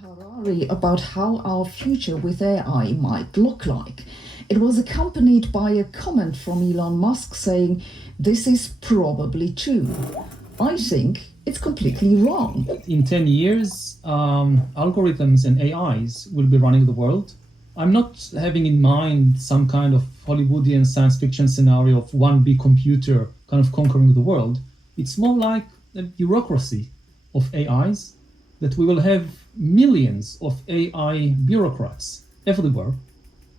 Harari about how our future with AI might look like. It was accompanied by a comment from Elon Musk saying, "This is probably true." I think it's completely wrong. In 10 years, algorithms and AIs will be running the world. I'm not having in mind some kind of Hollywoodian science fiction scenario of one big computer kind of conquering the world. It's more like a bureaucracy of AIs, that we will have millions of AI bureaucrats everywhere,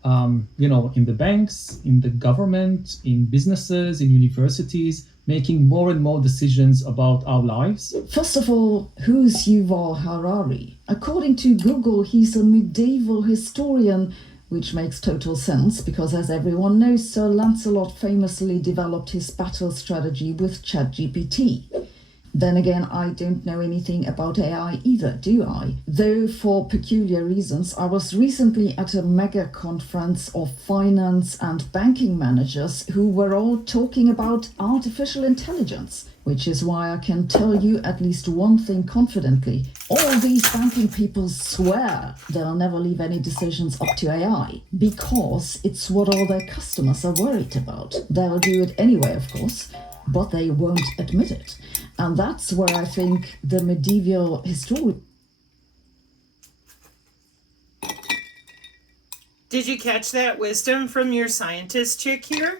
in the banks, in the government, in businesses, in universities, making more and more decisions about our lives. First of all, who's Yuval Harari? According to Google, he's a medieval historian, which makes total sense because, as everyone knows, Sir Lancelot famously developed his battle strategy with ChatGPT. Then again, I don't know anything about AI either, do I? Though for peculiar reasons, I was recently at a mega conference of finance and banking managers who were all talking about artificial intelligence, which is why I can tell you at least one thing confidently. All these banking people swear they'll never leave any decisions up to AI, because it's what all their customers are worried about. They'll do it anyway, of course, but they won't admit it. And that's where I think the medieval historian... Did you catch that wisdom from your scientist chick here?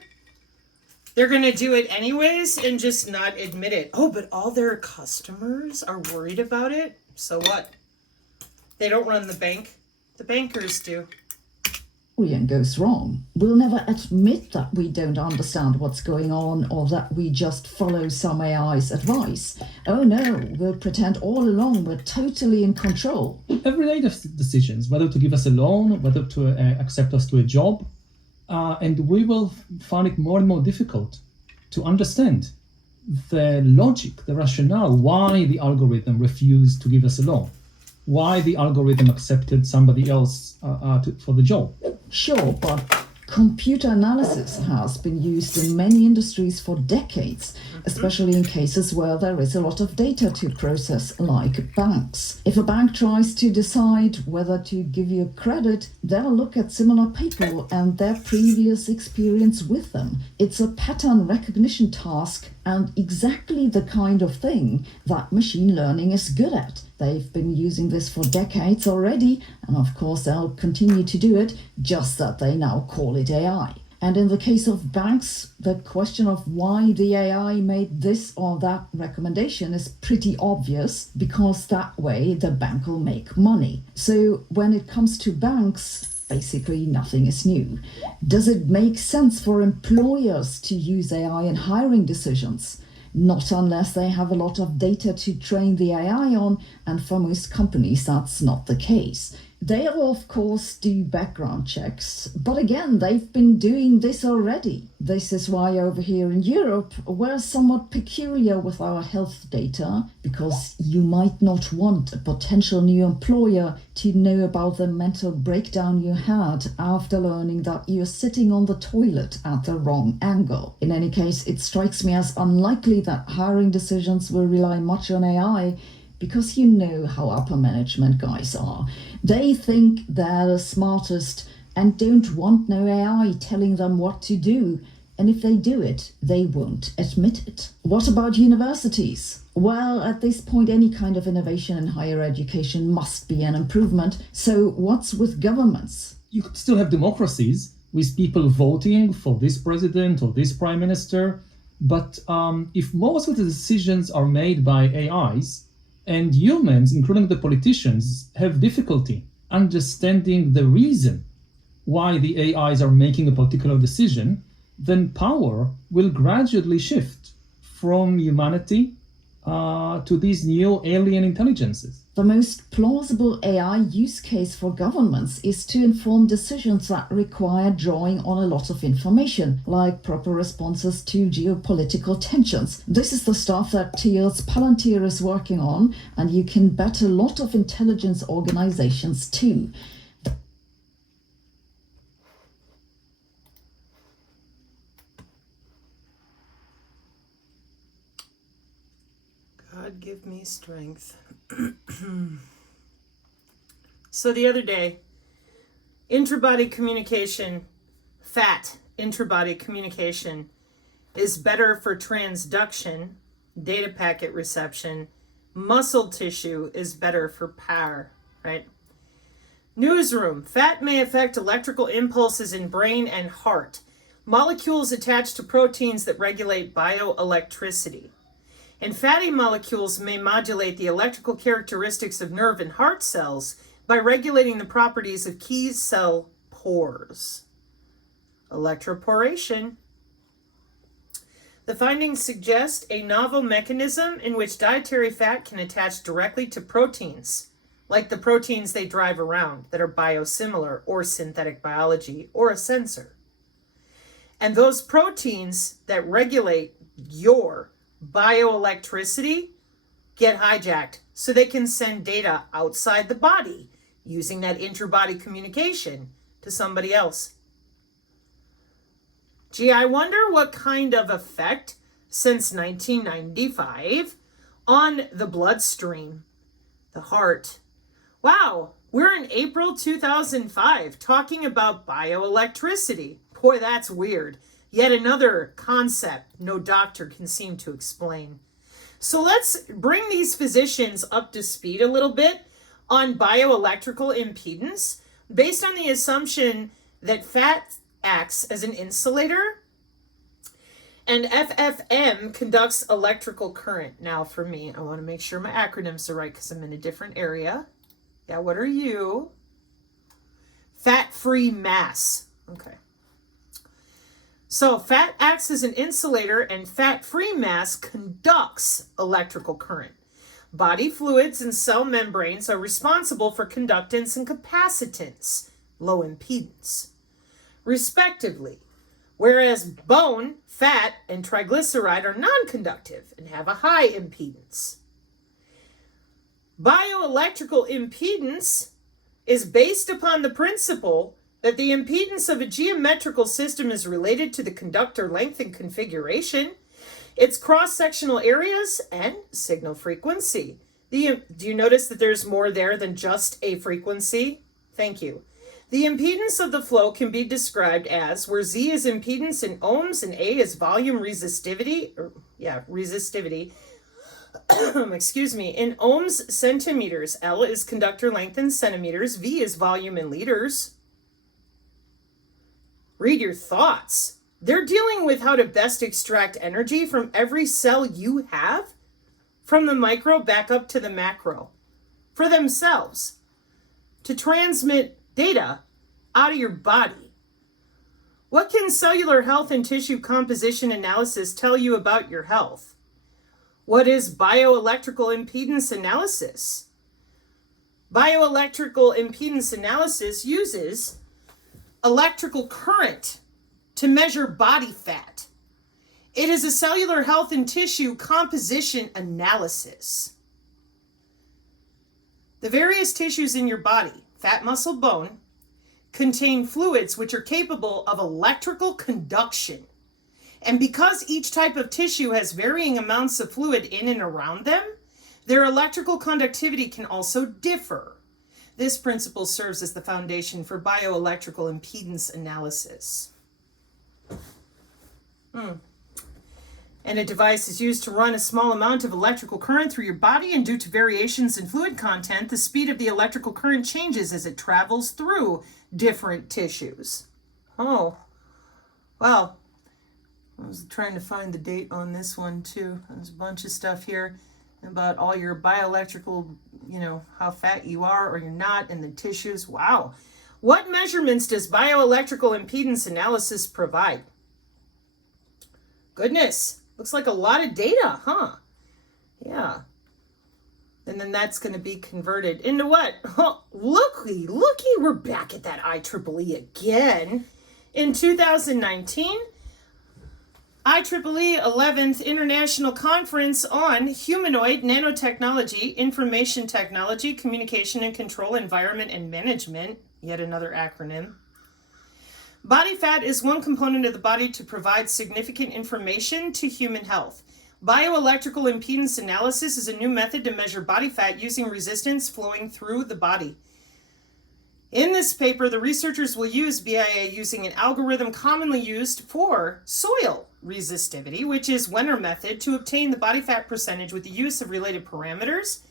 They're going to do it anyways and just not admit it. Oh, but all their customers are worried about it? So what? They don't run the bank. The bankers do. goes wrong. We'll never admit that we don't understand what's going on or that we just follow some AI's advice. Oh no, we'll pretend all along we're totally in control. Everyday decisions, whether to give us a loan, whether to accept us to a job, and we will find it more and more difficult to understand the logic, the rationale, why the algorithm refused to give us a loan, why the algorithm accepted somebody else for the job. Sure, but computer analysis has been used in many industries for decades, especially in cases where there is a lot of data to process, like banks. If a bank tries to decide whether to give you credit, they'll look at similar people and their previous experience with them. It's a pattern recognition task and exactly the kind of thing that machine learning is good at. They've been using this for decades already, and of course they'll continue to do it, just that they now call it AI. And in the case of banks, the question of why the AI made this or that recommendation is pretty obvious, because that way the bank will make money. So when it comes to banks, basically nothing is new. Does it make sense for employers to use AI in hiring decisions? Not unless they have a lot of data to train the AI on, and for most companies that's not the case. They'll of course do background checks, but again, they've been doing this already. This is why over here in Europe, we're somewhat peculiar with our health data, because you might not want a potential new employer to know about the mental breakdown you had after learning that you're sitting on the toilet at the wrong angle. In any case, it strikes me as unlikely that hiring decisions will rely much on AI, because you know how upper management guys are. They think they're the smartest and don't want no AI telling them what to do. And if they do it, they won't admit it. What about universities? Well, at this point, any kind of innovation in higher education must be an improvement. So what's with governments? You could still have democracies with people voting for this president or this prime minister. But if most of the decisions are made by AIs, and humans, including the politicians, have difficulty understanding the reason why the AIs are making a particular decision, then power will gradually shift from humanity to these new alien intelligences. The most plausible AI use case for governments is to inform decisions that require drawing on a lot of information, like proper responses to geopolitical tensions. This is the stuff that Thiel's Palantir is working on, and you can bet a lot of intelligence organizations too. God give me strength. So the other day, intrabody communication, fat intrabody communication is better for transduction, data packet reception. Muscle tissue is better for power, right? Newsroom. Fat may affect electrical impulses in brain and heart. Molecules attached to proteins that regulate bioelectricity. And fatty molecules may modulate the electrical characteristics of nerve and heart cells by regulating the properties of key cell pores. Electroporation. The findings suggest a novel mechanism in which dietary fat can attach directly to proteins, like the proteins they drive around that are biosimilar or synthetic biology or a sensor. And those proteins that regulate your bioelectricity get hijacked so they can send data outside the body using that intrabody communication to somebody else. Gee, I wonder what kind of effect since 1995 on the bloodstream, the heart. Wow, we're in April 2005 talking about bioelectricity. Boy, that's weird. Yet another concept no doctor can seem to explain. So let's bring these physicians up to speed a little bit on bioelectrical impedance based on the assumption that fat acts as an insulator and FFM conducts electrical current. Now for me, I want to make sure my acronyms are right because I'm in a different area. Yeah, what are you? Fat-free mass. Okay. So fat acts as an insulator and fat-free mass conducts electrical current. Body fluids and cell membranes are responsible for conductance and capacitance, low impedance, respectively, whereas bone, fat, and triglyceride are non-conductive and have a high impedance. Bioelectrical impedance is based upon the principle that the impedance of a geometrical system is related to the conductor length and configuration, its cross-sectional areas, and signal frequency. Do you notice that there's more there than just a frequency? Thank you. The impedance of the flow can be described as where Z is impedance in ohms and A is volume resistivity, excuse me, in ohms, centimeters. L is conductor length in centimeters. V is volume in liters. Read your thoughts. They're dealing with how to best extract energy from every cell you have, from the micro back up to the macro, for themselves, to transmit data out of your body. What can cellular health and tissue composition analysis tell you about your health? What is bioelectrical impedance analysis? Bioelectrical impedance analysis uses electrical current to measure body fat. It is a cellular health and tissue composition analysis. The various tissues in your body, fat, muscle, bone, contain fluids which are capable of electrical conduction. And because each type of tissue has varying amounts of fluid in and around them, their electrical conductivity can also differ. This principle serves as the foundation for bioelectrical impedance analysis. And a device is used to run a small amount of electrical current through your body, and due to variations in fluid content, the speed of the electrical current changes as it travels through different tissues. Oh, well, I was trying to find the date on this one too. There's a bunch of stuff here about all your bioelectrical, how fat you are or you're not, and the tissues. Wow. What measurements does bioelectrical impedance analysis provide? Goodness, looks like a lot of data, huh? Yeah. And then that's going to be converted into what? Oh, looky, we're back at that IEEE again. In 2019, IEEE 11th International Conference on Humanoid Nanotechnology, Information Technology, Communication and Control, Environment and Management, yet another acronym. Body fat is one component of the body to provide significant information to human health. Bioelectrical impedance analysis is a new method to measure body fat using resistance flowing through the body. In this paper, the researchers will use BIA using an algorithm commonly used for soil resistivity, which is Wenner method, to obtain the body fat percentage with the use of related parameters,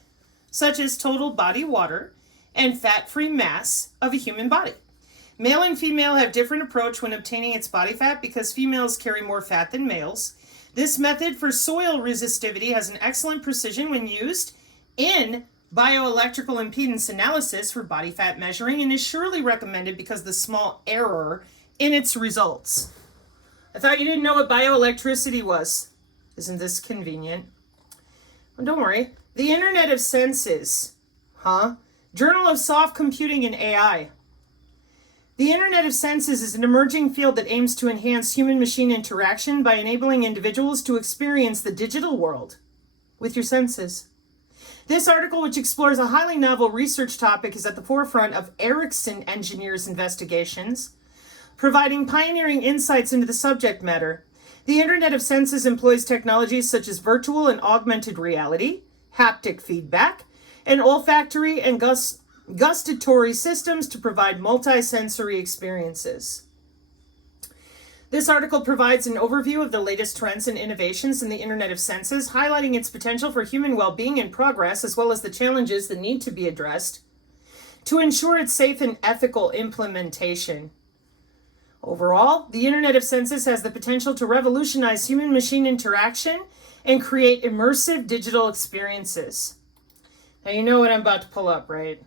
such as total body water and fat-free mass of a human body. Male and female have different approach when obtaining its body fat because females carry more fat than males. This method for soil resistivity has an excellent precision when used in bioelectrical impedance analysis for body fat measuring and is surely recommended because of the small error in its results. I thought you didn't know what bioelectricity was. Isn't this convenient? Well, don't worry. The Internet of Senses. Journal of Soft Computing and AI. The Internet of Senses is an emerging field that aims to enhance human-machine interaction by enabling individuals to experience the digital world with your senses. This article, which explores a highly novel research topic, is at the forefront of Ericsson engineers' investigations, providing pioneering insights into the subject matter. The Internet of Senses employs technologies such as virtual and augmented reality, haptic feedback, and olfactory and gustatory systems to provide multi-sensory experiences. This article provides an overview of the latest trends and innovations in the Internet of Senses, highlighting its potential for human well-being and progress, as well as the challenges that need to be addressed to ensure its safe and ethical implementation. Overall, the Internet of Senses has the potential to revolutionize human-machine interaction and create immersive digital experiences. Now you know what I'm about to pull up, right?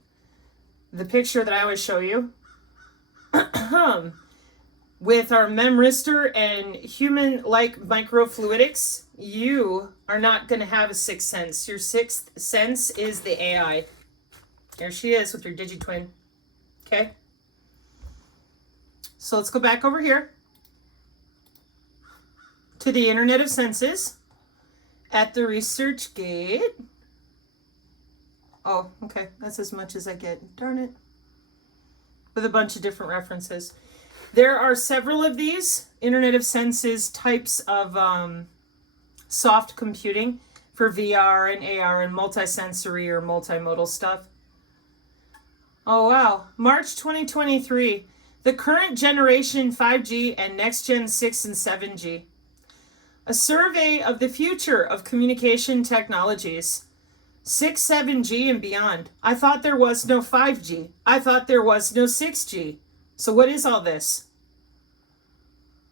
The picture that I always show you. With our memristor and human-like microfluidics, you are not going to have a sixth sense. Your sixth sense is the AI. There she is with your DigiTwin. Okay? So let's go back over here to the Internet of Senses at the ResearchGate. Oh, okay. That's as much as I get. Darn it. With a bunch of different references. There are several of these Internet of Senses types of soft computing for VR and AR and multisensory or multimodal stuff. Oh, wow. March 2023. The current generation 5G and next gen 6 and 7G. A survey of the future of communication technologies. 6, 7G and beyond. I thought there was no 5G. I thought there was no 6G. So what is all this?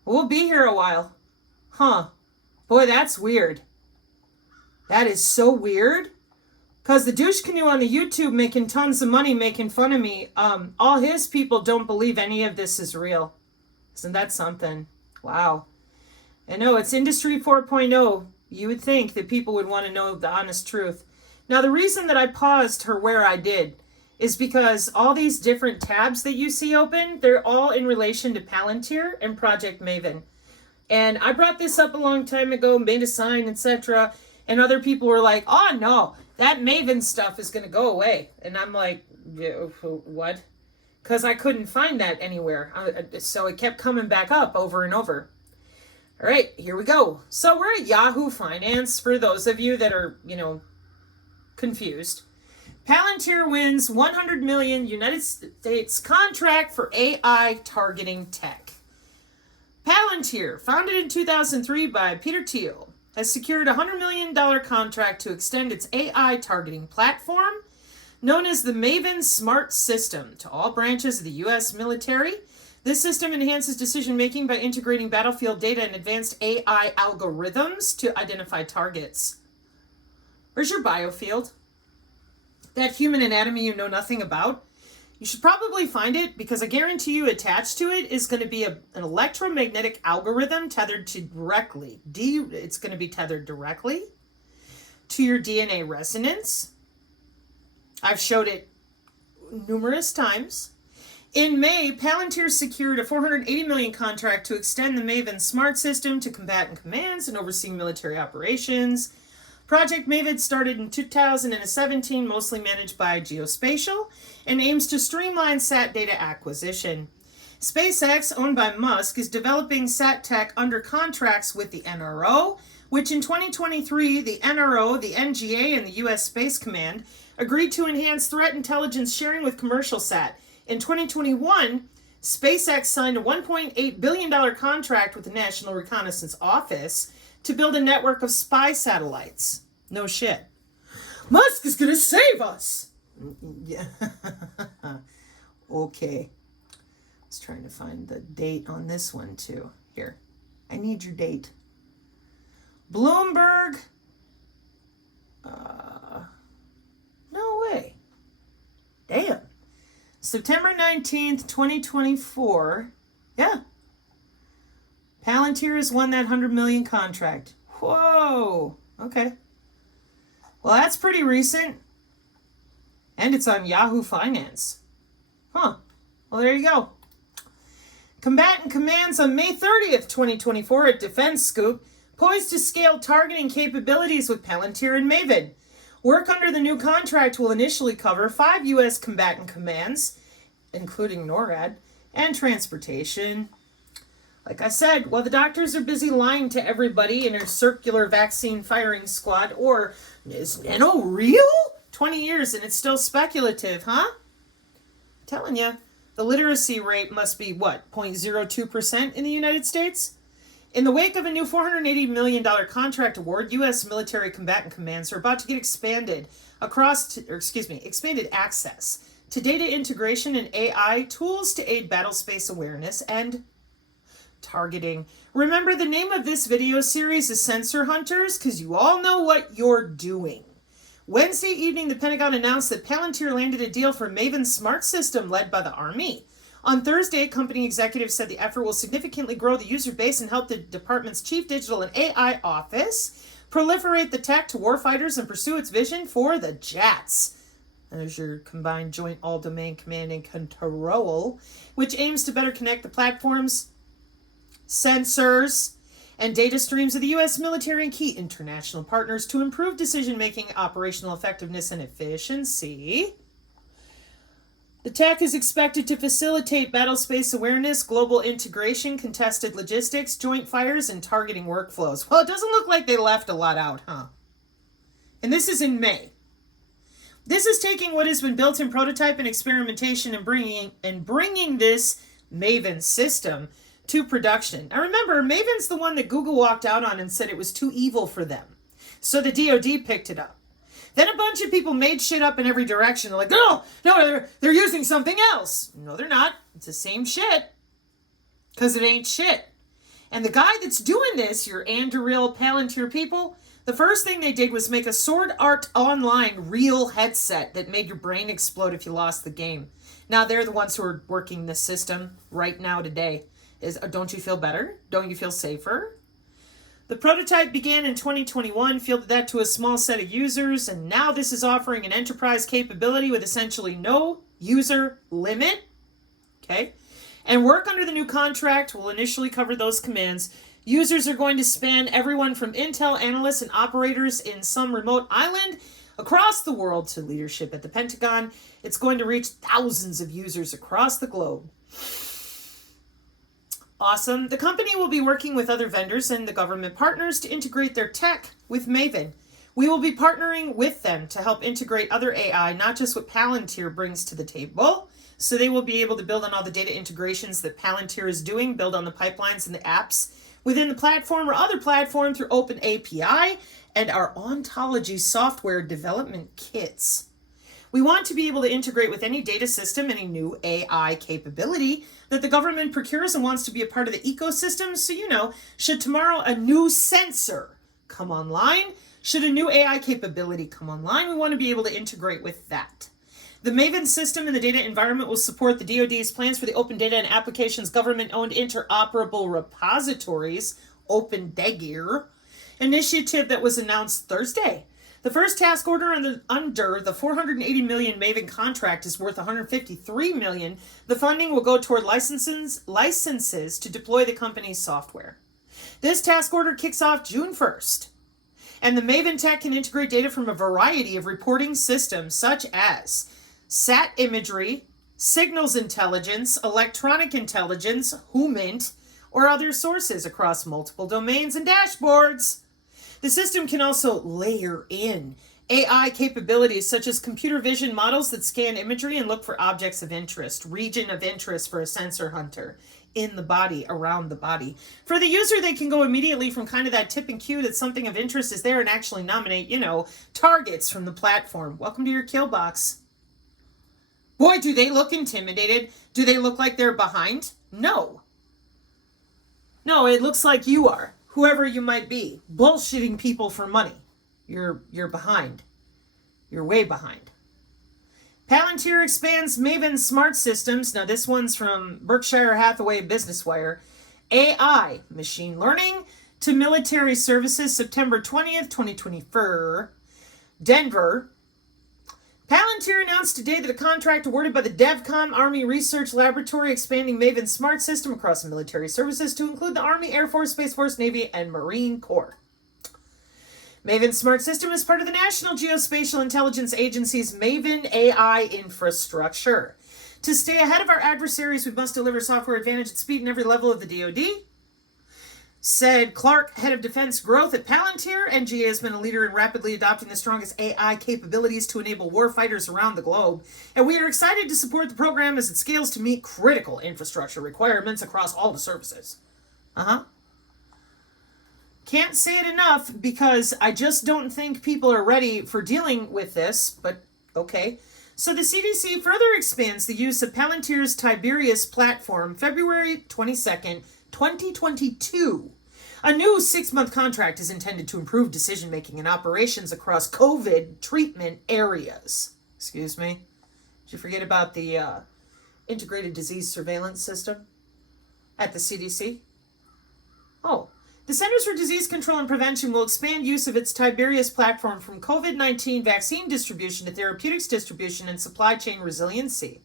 We'll be here a while. Huh. Boy, that's weird. That is so weird. Because the douche canoe on the YouTube making tons of money making fun of me, all his people don't believe any of this is real. Isn't that something? Wow. I know, it's Industry 4.0. You would think that people would want to know the honest truth. Now, the reason that I paused her where I did is because all these different tabs that you see open, they're all in relation to Palantir and Project Maven. And I brought this up a long time ago, made a sign, etc. And other people were like, oh no, that Maven stuff is going to go away. And I'm like, what? Because I couldn't find that anywhere. So it kept coming back up over and over. All right, here we go. So we're at Yahoo Finance for those of you that are, confused. Palantir wins $100 million United States contract for AI targeting tech. Palantir, founded in 2003 by Peter Thiel, has secured a $100 million contract to extend its AI targeting platform, known as the Maven Smart System, to all branches of the U.S. military. This system enhances decision-making by integrating battlefield data and advanced AI algorithms to identify targets. Where's your biofield? That human anatomy you know nothing about? You should probably find it, because I guarantee you attached to it is going to be an electromagnetic algorithm tethered to directly. It's going to be tethered directly to your DNA resonance. I've showed it numerous times. In May, Palantir secured a $480 million contract to extend the Maven Smart System to combatant commands and oversee military operations. Project Maven started in 2017, mostly managed by Geospatial, and aims to streamline SAT data acquisition. SpaceX, owned by Musk, is developing SAT tech under contracts with the NRO, which in 2023, the NRO, the NGA, and the U.S. Space Command agreed to enhance threat intelligence sharing with commercial SAT. In 2021, SpaceX signed a $1.8 billion contract with the National Reconnaissance Office to build a network of spy satellites. No shit. Musk is going to save us. Yeah. Okay. I was trying to find the date on this one too. Here. I need your date. Bloomberg. No way. Damn. September 19th, 2024. Yeah. Palantir has won that $100 million contract. Whoa. Okay. Well, that's pretty recent. And it's on Yahoo Finance. Huh. Well, there you go. Combatant commands on May 30th, 2024 at Defense Scoop, poised to scale targeting capabilities with Palantir and Maven. Work under the new contract will initially cover 5 U.S. combatant commands, including NORAD, and transportation. Like I said, while the doctors are busy lying to everybody in a circular vaccine firing squad, or is nano real? 20 years and it's still speculative, huh? I'm telling you, the literacy rate must be, 0.02% in the United States? In the wake of a new $480 million contract award, U.S. military combatant commands are about to get expanded access to data integration and AI tools to aid battlespace awareness and targeting. Remember, the name of this video series is Sensor Hunters, because you all know what you're doing. Wednesday evening, the Pentagon announced that Palantir landed a deal for Maven's smart system led by the Army. On Thursday, company executives said the effort will significantly grow the user base and help the department's chief digital and AI office proliferate the tech to warfighters and pursue its vision for the JATS. There's your combined joint all-domain command and control, which aims to better connect the platforms, sensors, and data streams of the U.S. military and key international partners to improve decision-making, operational effectiveness, and efficiency. The tech is expected to facilitate battlespace awareness, global integration, contested logistics, joint fires, and targeting workflows. Well, it doesn't look like they left a lot out, huh? And this is in May. This is taking what has been built in prototype and experimentation and bringing this Maven system to production. Now remember, Maven's the one that Google walked out on and said it was too evil for them. So the DoD picked it up. Then a bunch of people made shit up in every direction. They're like, no, they're using something else. No, they're not. It's the same shit. Because it ain't shit. And the guy that's doing this, your Anduril Palantir people, the first thing they did was make a Sword Art Online real headset that made your brain explode if you lost the game. Now they're the ones who are working this system right now today. Don't you feel better? Don't you feel safer? The prototype began in 2021, fielded that to a small set of users, and now this is offering an enterprise capability with essentially no user limit. Okay? And work under the new contract will initially cover those commands. Users are going to span everyone from intel analysts and operators in some remote island across the world to leadership at the Pentagon. It's going to reach thousands of users across the globe. Awesome. The company will be working with other vendors and the government partners to integrate their tech with Maven. We will be partnering with them to help integrate other AI, not just what Palantir brings to the table. So they will be able to build on all the data integrations that Palantir is doing, build on the pipelines and the apps within the platform or other platform through Open API and our ontology software development kits. We want to be able to integrate with any data system, any new AI capability that the government procures and wants to be a part of the ecosystem. So, should tomorrow a new sensor come online, should a new AI capability come online, we want to be able to integrate with that. The Maven system and the data environment will support the DoD's plans for the Open Data and Applications Government-Owned Interoperable Repositories, Open DAGIR, initiative that was announced Thursday. The first task order under the $480 million Maven contract is worth $153 million. The funding will go toward licenses to deploy the company's software. This task order kicks off June 1st. And the Maven tech can integrate data from a variety of reporting systems such as sat imagery, signals intelligence, electronic intelligence, HUMINT, or other sources across multiple domains and dashboards. The system can also layer in AI capabilities such as computer vision models that scan imagery and look for objects of interest, region of interest for a sensor hunter in the body, around the body. For the user, they can go immediately from kind of that tip and cue that something of interest is there and actually nominate, targets from the platform. Welcome to your kill box. Boy, do they look intimidated? Do they look like they're behind? No. No, it looks like you are, whoever you might be, bullshitting people for money. You're behind. You're way behind. Palantir expands Maven Smart Systems. Now this one's from Berkshire Hathaway Businesswire. AI, machine learning to military services, September 20th, 2024. Denver. Palantir announced today that a contract awarded by the DevCom Army Research Laboratory expanding Maven Smart System across military services to include the Army, Air Force, Space Force, Navy, and Marine Corps. Maven Smart System is part of the National Geospatial Intelligence Agency's Maven AI infrastructure. To stay ahead of our adversaries, we must deliver software advantage at speed in every level of the DoD, said Clark, head of defense growth at Palantir. NGA has been a leader in rapidly adopting the strongest AI capabilities to enable warfighters around the globe, and we are excited to support the program as it scales to meet critical infrastructure requirements across all the services. Can't say it enough because I just don't think people are ready for dealing with this, but okay. So the CDC further expands the use of Palantir's Tiberius platform February 22nd, 2022. A new 6-month contract is intended to improve decision-making and operations across COVID treatment areas. Excuse me? Did you forget about the integrated disease surveillance system at the CDC? Oh. The Centers for Disease Control and Prevention will expand use of its Tiberius platform from COVID-19 vaccine distribution to therapeutics distribution and supply chain resiliency.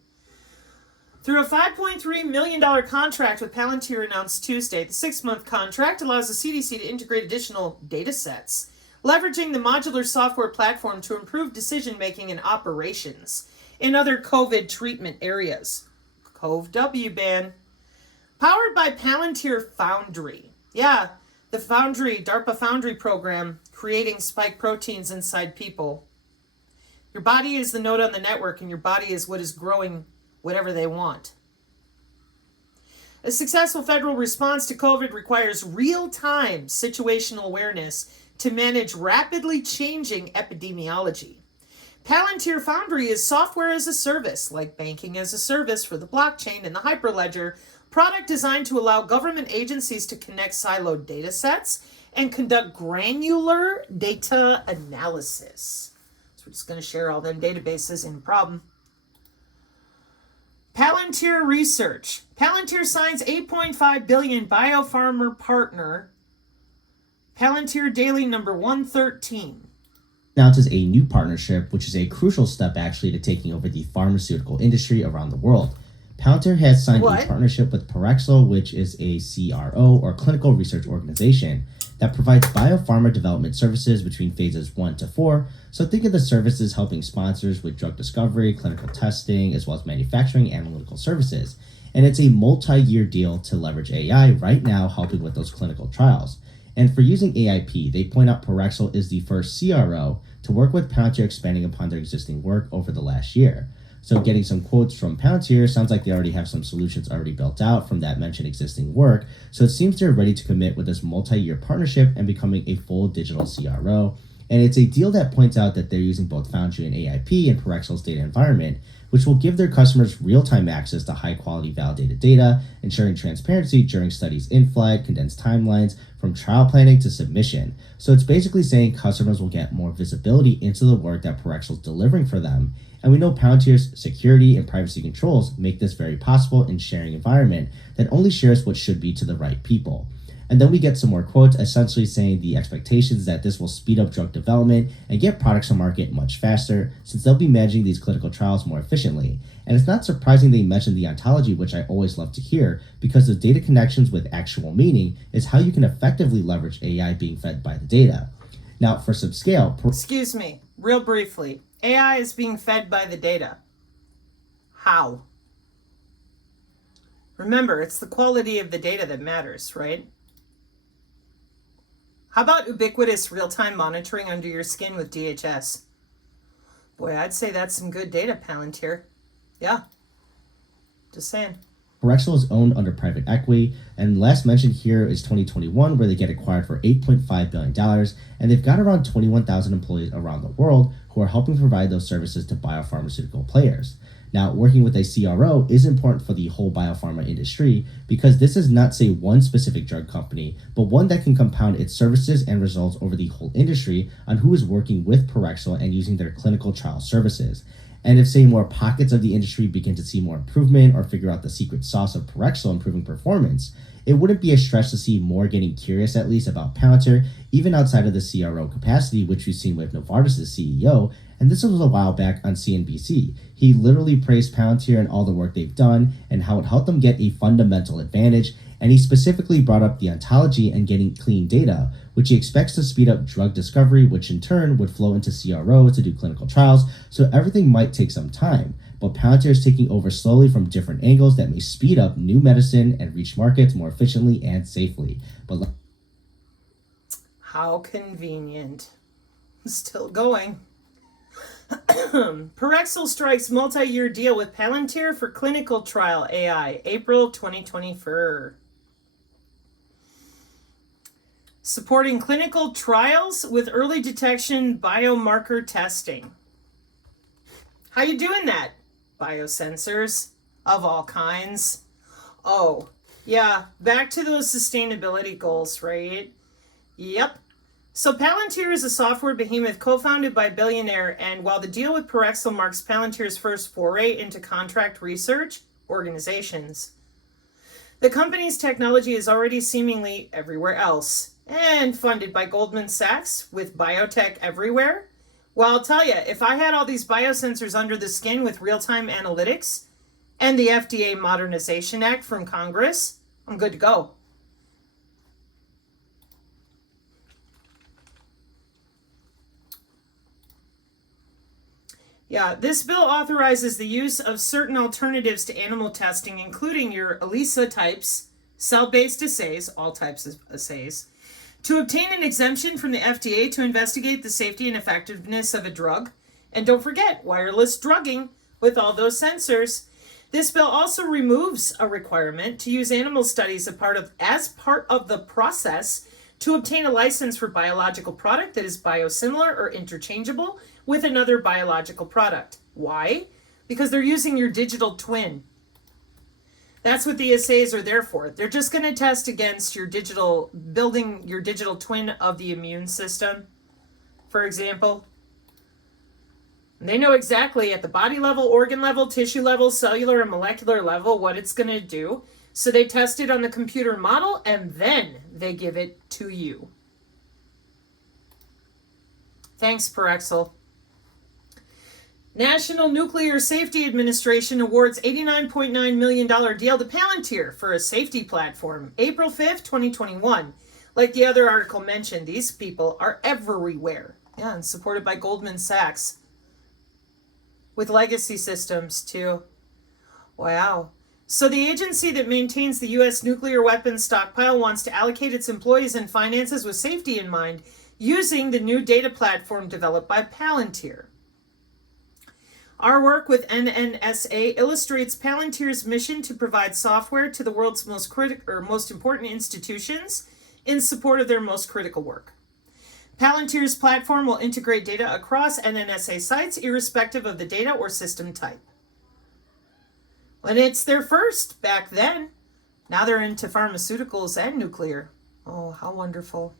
Through a $5.3 million contract with Palantir announced Tuesday, the 6-month contract allows the CDC to integrate additional data sets, leveraging the modular software platform to improve decision-making and operations in other COVID treatment areas. COVE-W ban. Powered by Palantir Foundry. Yeah, the DARPA Foundry program, creating spike proteins inside people. Your body is the node on the network, and your body is what is growing whatever they want. A successful federal response to COVID requires real-time situational awareness to manage rapidly changing epidemiology. Palantir Foundry is software as a service, like banking as a service for the blockchain and the hyperledger, product designed to allow government agencies to connect siloed data sets and conduct granular data analysis. So we're just going to share all them databases in problem. Palantir Research. Palantir signs $8.5 billion biopharma partner. Palantir Daily number 113. Announces a new partnership, which is a crucial step actually to taking over the pharmaceutical industry around the world. Palantir has signed a partnership with Parexel, which is a CRO or clinical research organization that provides biopharma development services between phases 1 to 4. So think of the services helping sponsors with drug discovery, clinical testing, as well as manufacturing analytical services. And it's a multi-year deal to leverage AI right now, helping with those clinical trials. And for using AIP, they point out Parexel is the first CRO to work with Palantir, expanding upon their existing work over the last year. So getting some quotes from Palantir, sounds like they already have some solutions already built out from that mentioned existing work. So it seems they're ready to commit with this multi-year partnership and becoming a full digital CRO. And it's a deal that points out that they're using both Foundry and AIP in Parexel's data environment, which will give their customers real-time access to high-quality validated data, ensuring transparency during studies in flight, condensed timelines from trial planning to submission. So it's basically saying customers will get more visibility into the work that Parexel's delivering for them. And we know Palantir's security and privacy controls make this very possible in sharing environment that only shares what should be to the right people. And then we get some more quotes essentially saying the expectations that this will speed up drug development and get products to market much faster, since they'll be managing these clinical trials more efficiently. And it's not surprising they mentioned the ontology, which I always love to hear, because the data connections with actual meaning is how you can effectively leverage AI being fed by the data. Now, for some scale... Excuse me, real briefly. AI is being fed by the data. How? Remember, it's the quality of the data that matters, right? How about ubiquitous real-time monitoring under your skin with DHS? Boy, I'd say that's some good data, Palantir. Yeah. Just saying. Parexel is owned under private equity, and last mentioned here is 2021, where they get acquired for $8.5 billion, and they've got around 21,000 employees around the world who are helping provide those services to biopharmaceutical players. Now, working with a CRO is important for the whole biopharma industry because this is not, say, one specific drug company, but one that can compound its services and results over the whole industry on who is working with Parexel and using their clinical trial services. And if, say, more pockets of the industry begin to see more improvement or figure out the secret sauce of Parexel improving performance, it wouldn't be a stretch to see more getting curious at least about Palantir, even outside of the CRO capacity, which we've seen with Novartis' CEO, and this was a while back on CNBC. He literally praised Palantir and all the work they've done and how it helped them get a fundamental advantage, and he specifically brought up the ontology and getting clean data, which he expects to speed up drug discovery, which in turn would flow into CRO to do clinical trials, so everything might take some time. But Palantir is taking over slowly from different angles that may speed up new medicine and reach markets more efficiently and safely. But how convenient. Still going. Parexel strikes multi-year deal with Palantir for clinical trial AI, April 2024. Supporting clinical trials with early detection biomarker testing. How you doing that? Biosensors of all kinds. Oh, yeah, back to those sustainability goals, right? Yep. So Palantir is a software behemoth co-founded by billionaire, and while the deal with Parexel marks Palantir's first foray into contract research organizations, the company's technology is already seemingly everywhere else, and funded by Goldman Sachs with biotech everywhere. Well, I'll tell you, if I had all these biosensors under the skin with real-time analytics and the FDA Modernization Act from Congress, I'm good to go. Yeah, this bill authorizes the use of certain alternatives to animal testing, including your ELISA types, cell-based assays, all types of assays, to obtain an exemption from the FDA to investigate the safety and effectiveness of a drug. And don't forget, wireless drugging with all those sensors. This bill also removes a requirement to use animal studies as part of the process to obtain a license for biological product that is biosimilar or interchangeable with another biological product. Why? Because they're using your digital twin. That's what the assays are there for. They're just going to test against building your digital twin of the immune system, for example. And they know exactly at the body level, organ level, tissue level, cellular and molecular level what it's going to do. So they test it on the computer model and then they give it to you. Thanks, Parexel. National Nuclear Safety Administration awards $89.9 million deal to Palantir for a safety platform, April 5th, 2021. Like the other article mentioned, these people are everywhere. Yeah, and supported by Goldman Sachs. With legacy systems, too. Wow. So the agency that maintains the U.S. nuclear weapons stockpile wants to allocate its employees and finances with safety in mind, using the new data platform developed by Palantir. Our work with NNSA illustrates Palantir's mission to provide software to the world's most important institutions in support of their most critical work. Palantir's platform will integrate data across NNSA sites, irrespective of the data or system type. And it's their first back then. Now they're into pharmaceuticals and nuclear. Oh, how wonderful.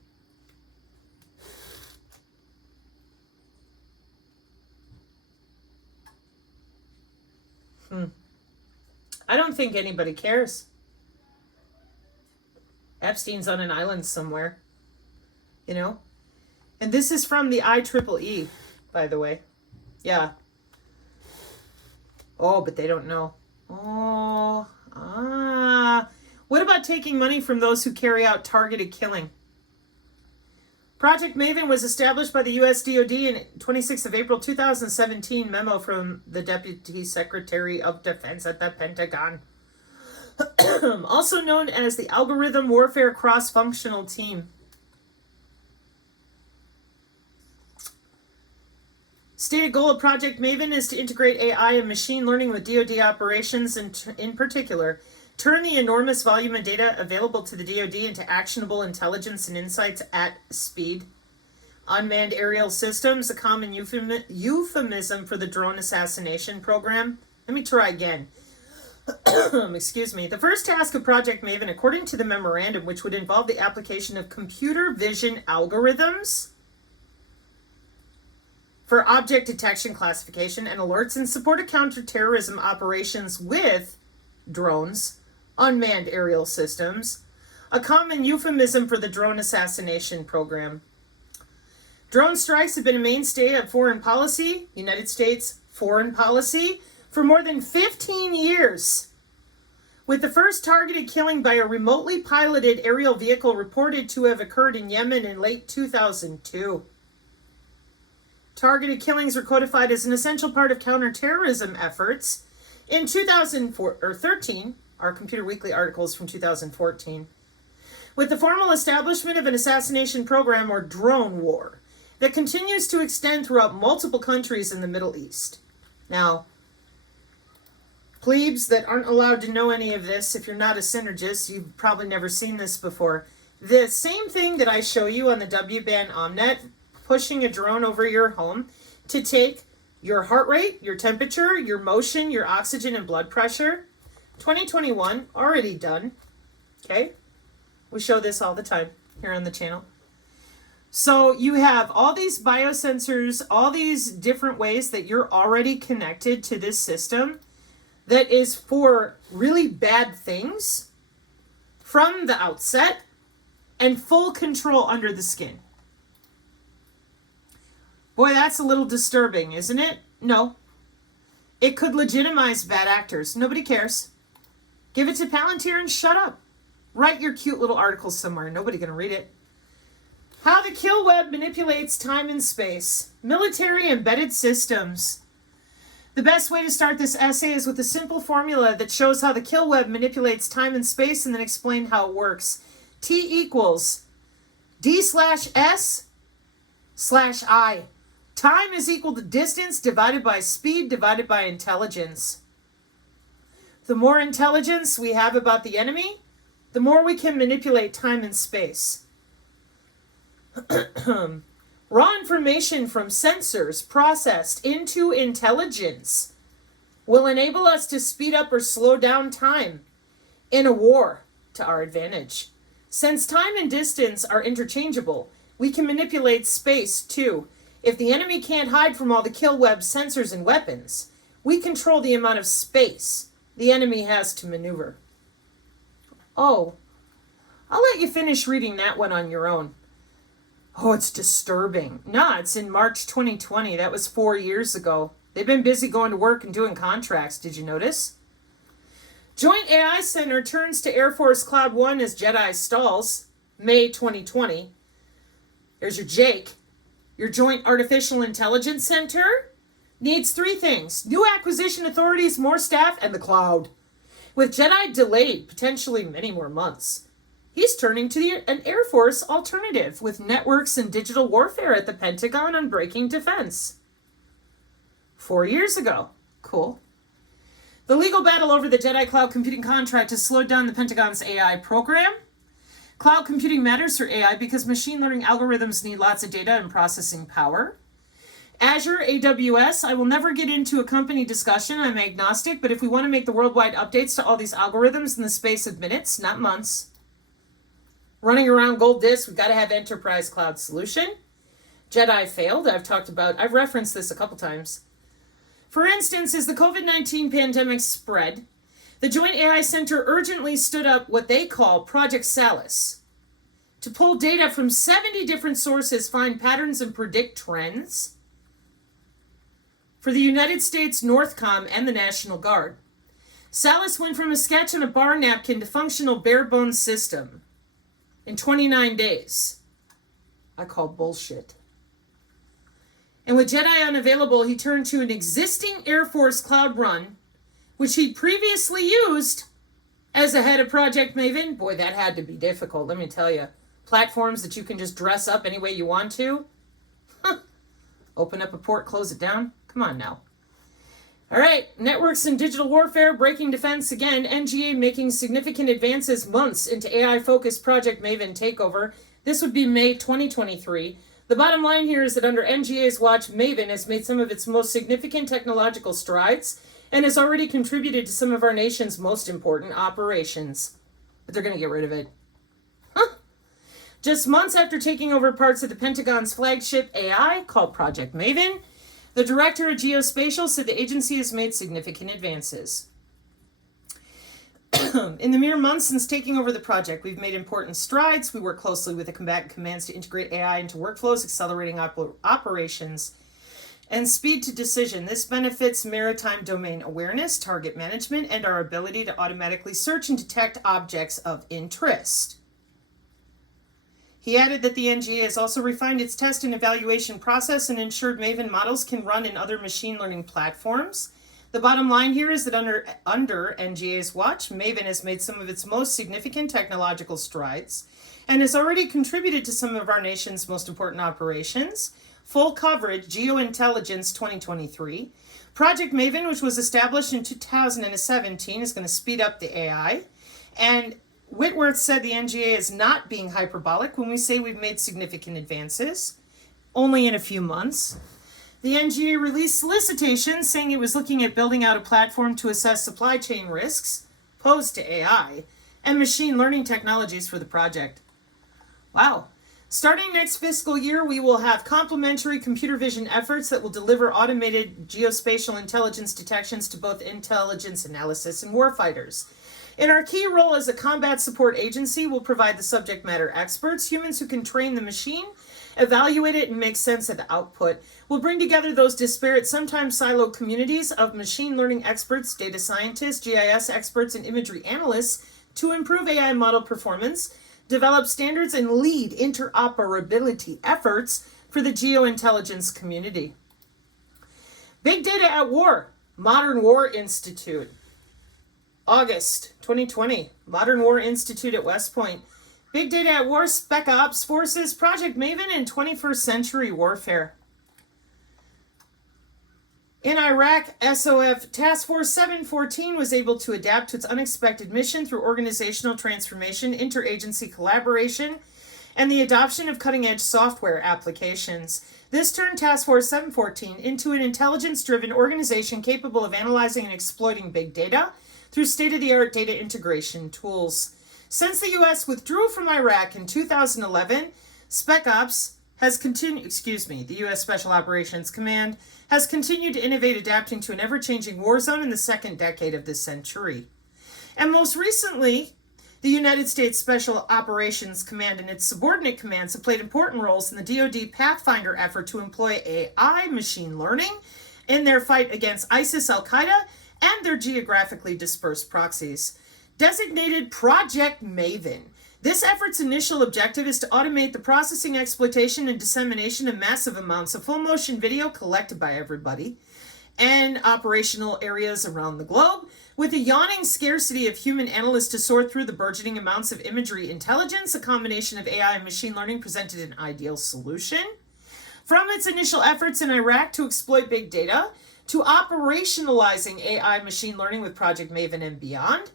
I don't think anybody cares. Epstein's on an island somewhere, you know? And this is from the IEEE, by the way. Yeah. Oh, but they don't know. What about taking money from those who carry out targeted killing? Project Maven was established by the U.S. DoD in 26th of April 2017, memo from the Deputy Secretary of Defense at the Pentagon. Also known as the Algorithm Warfare Cross-Functional Team. Stated goal of Project Maven is to integrate AI and machine learning with DoD operations, and in particular, turn the enormous volume of data available to the DoD into actionable intelligence and insights at speed. Unmanned aerial systems, a common euphemism for the drone assassination program. Let me try again. Excuse me. The first task of Project Maven, according to the memorandum, which would involve the application of computer vision algorithms for object detection, classification, and alerts in support of counterterrorism operations with drones, unmanned aerial systems, a common euphemism for the drone assassination program. Drone strikes have been a mainstay of foreign policy, United States foreign policy, for more than 15 years, with the first targeted killing by a remotely piloted aerial vehicle reported to have occurred in Yemen in late 2002. Targeted killings were codified as an essential part of counterterrorism efforts in 2013, our Computer Weekly articles from 2014, with the formal establishment of an assassination program or drone war that continues to extend throughout multiple countries in the Middle East. Now, plebes that aren't allowed to know any of this, if you're not a synergist, you've probably never seen this before. The same thing that I show you on the W-band Omnet, pushing a drone over your home to take your heart rate, your temperature, your motion, your oxygen and blood pressure. 2021, already done. Okay? We show this all the time here on the channel. So you have all these biosensors, all these different ways that you're already connected to this system that is for really bad things from the outset and full control under the skin. Boy, that's a little disturbing, isn't it? No. It could legitimize bad actors. Nobody cares. Give it to Palantir and shut up. Write your cute little articles somewhere. Nobody gonna read it. How the kill web manipulates time and space. Military embedded systems. The best way to start this essay is with a simple formula that shows how the kill web manipulates time and space and then explain how it works. T equals D/S/I. Time is equal to distance divided by speed divided by intelligence. The more intelligence we have about the enemy, the more we can manipulate time and space. Raw information from sensors processed into intelligence will enable us to speed up or slow down time in a war to our advantage. Since time and distance are interchangeable, we can manipulate space too. If the enemy can't hide from all the kill web sensors and weapons, we control the amount of space the enemy has to maneuver. Oh, I'll let you finish reading that one on your own. Oh, it's disturbing. Nah, it's in March 2020. That was 4 years ago. They've been busy going to work and doing contracts. Did you notice? Joint AI Center turns to Air Force Cloud 1 as Jedi stalls. May 2020. There's your Jake. Your Joint Artificial Intelligence Center needs 3 things. New acquisition authorities, more staff, and the cloud. With Jedi delayed, potentially many more months, he's turning to an Air Force alternative with networks and digital warfare at the Pentagon on breaking defense. 4 years ago. Cool. The legal battle over the Jedi Cloud Computing contract has slowed down the Pentagon's AI program. Cloud computing matters for AI because machine learning algorithms need lots of data and processing power. Azure, AWS, I will never get into a company discussion. I'm agnostic, but if we want to make the worldwide updates to all these algorithms in the space of minutes, not months. Running around gold disk, we've got to have enterprise cloud solution. Jedi failed. I've referenced this a couple times. For instance, as the COVID-19 pandemic spread, the Joint AI Center urgently stood up what they call Project Salis to pull data from 70 different sources, find patterns, and predict trends for the United States Northcom and the National Guard. Salis went from a sketch on a bar napkin to functional bare-bones system in 29 days. I call bullshit. And with Jedi unavailable, he turned to an existing Air Force Cloud Run, which he'd previously used as a head of Project Maven. Boy, that had to be difficult, let me tell you. Platforms that you can just dress up any way you want to. Open up a port, close it down. Come on now. All right, networks and digital warfare, breaking defense again. NGA making significant advances months into AI-focused Project Maven takeover. This would be May 2023. The bottom line here is that under NGA's watch, Maven has made some of its most significant technological strides and has already contributed to some of our nation's most important operations. But they're going to get rid of it. Huh. Just months after taking over parts of the Pentagon's flagship AI called Project Maven, the director of Geospatial said the agency has made significant advances. In the mere months since taking over the project, we've made important strides. We work closely with the combatant commands to integrate AI into workflows, accelerating operations and speed to decision. This benefits maritime domain awareness, target management, and our ability to automatically search and detect objects of interest. He added that the NGA has also refined its test and evaluation process and ensured Maven models can run in other machine learning platforms. The bottom line here is that under NGA's watch, Maven has made some of its most significant technological strides and has already contributed to some of our nation's most important operations. Full coverage, Geointelligence 2023. Project Maven, which was established in 2017, is going to speed up the AI. And Whitworth said the NGA is not being hyperbolic when we say we've made significant advances, only in a few months. The NGA released solicitations saying it was looking at building out a platform to assess supply chain risks posed to AI and machine learning technologies for the project. Wow. Starting next fiscal year, we will have complementary computer vision efforts that will deliver automated geospatial intelligence detections to both intelligence analysis and warfighters. In our key role as a combat support agency, we'll provide the subject matter experts, humans who can train the machine, evaluate it, and make sense of the output. We'll bring together those disparate, sometimes siloed communities of machine learning experts, data scientists, GIS experts, and imagery analysts to improve AI model performance, develop standards, and lead interoperability efforts for the geointelligence community. Big Data at War, Modern War Institute. August 2020, Modern War Institute at West Point. Big Data at War, Spec Ops Forces, Project Maven, and 21st Century Warfare. In Iraq, SOF Task Force 714 was able to adapt to its unexpected mission through organizational transformation, interagency collaboration, and the adoption of cutting-edge software applications. This turned Task Force 714 into an intelligence-driven organization capable of analyzing and exploiting big data through state-of-the-art data integration tools. Since the U.S. withdrew from Iraq in 2011, Spec Ops has continued, the U.S. Special Operations Command has continued to innovate, adapting to an ever-changing war zone in the second decade of this century. And most recently, the United States Special Operations Command and its subordinate commands have played important roles in the DoD Pathfinder effort to employ AI machine learning in their fight against ISIS, Al-Qaeda, and their geographically dispersed proxies. Designated Project Maven. This effort's initial objective is to automate the processing, exploitation, and dissemination of massive amounts of full-motion video collected by everybody and operational areas around the globe, with a yawning scarcity of human analysts to sort through the burgeoning amounts of imagery intelligence. A combination of AI and machine learning presented an ideal solution. From its initial efforts in Iraq to exploit big data, to operationalizing AI machine learning with Project Maven and beyond,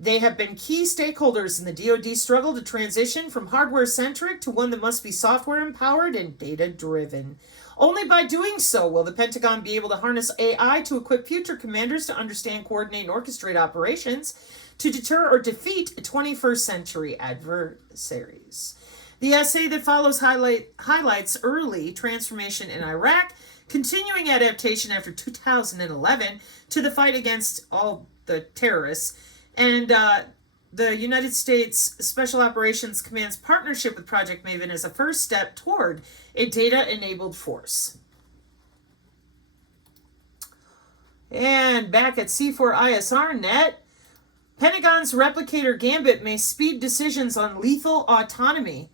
they have been key stakeholders in the DoD struggle to transition from hardware-centric to one that must be software-empowered and data-driven. Only by doing so will the Pentagon be able to harness AI to equip future commanders to understand, coordinate, and orchestrate operations to deter or defeat 21st century adversaries. The essay that follows highlights early transformation in Iraq, continuing adaptation after 2011 to the fight against all the terrorists, and the United States Special Operations Command's partnership with Project Maven as a first step toward a data-enabled force. And back at C4ISR.net, Pentagon's replicator Gambit may speed decisions on lethal autonomy.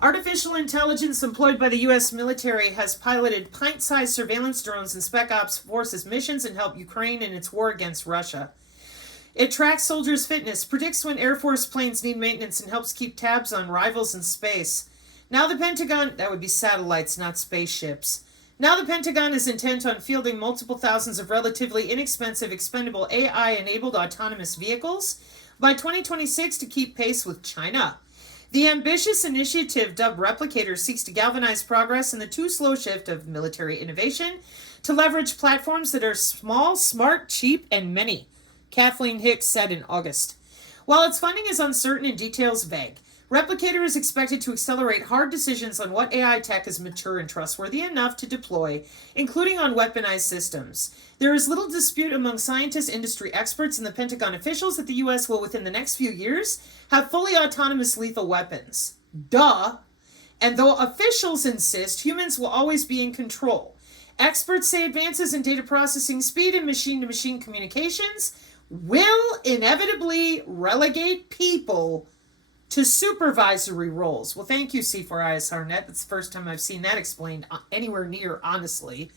Artificial intelligence employed by the U.S. military has piloted pint-sized surveillance drones in Spec Ops Forces missions and helped Ukraine in its war against Russia. It tracks soldiers' fitness, predicts when Air Force planes need maintenance, and helps keep tabs on rivals in space. Now the Pentagon, that would be satellites, not spaceships. Now the Pentagon is intent on fielding multiple thousands of relatively inexpensive, expendable AI-enabled autonomous vehicles by 2026 to keep pace with China. The ambitious initiative dubbed Replicator seeks to galvanize progress in the too slow shift of military innovation to leverage platforms that are small, smart, cheap, and many, Kathleen Hicks said in August. While its funding is uncertain and details vague, Replicator is expected to accelerate hard decisions on what AI tech is mature and trustworthy enough to deploy, including on weaponized systems. There is little dispute among scientists, industry experts, and the Pentagon officials that the U.S. will, within the next few years, have fully autonomous lethal weapons. Duh! And though officials insist humans will always be in control, experts say advances in data processing speed and machine-to-machine communications will inevitably relegate people to supervisory roles. Well, thank you, C4ISRNet. That's the first time I've seen that explained anywhere near honestly.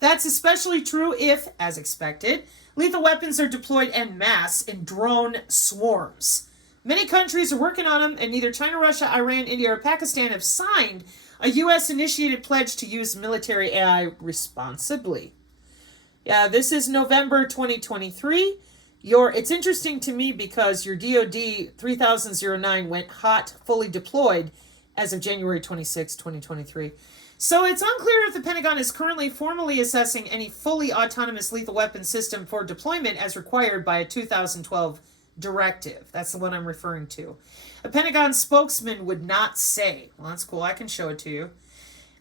That's especially true if, as expected, lethal weapons are deployed en masse in drone swarms. Many countries are working on them, and neither China, Russia, Iran, India, or Pakistan have signed a U.S.-initiated pledge to use military AI responsibly. Yeah, this is November 2023. It's interesting to me because your DoD 3009 went hot, fully deployed as of January 26, 2023. So it's unclear if the Pentagon is currently formally assessing any fully autonomous lethal weapon system for deployment as required by a 2012 directive. That's the one I'm referring to. A Pentagon spokesman would not say. Well, that's cool. I can show it to you.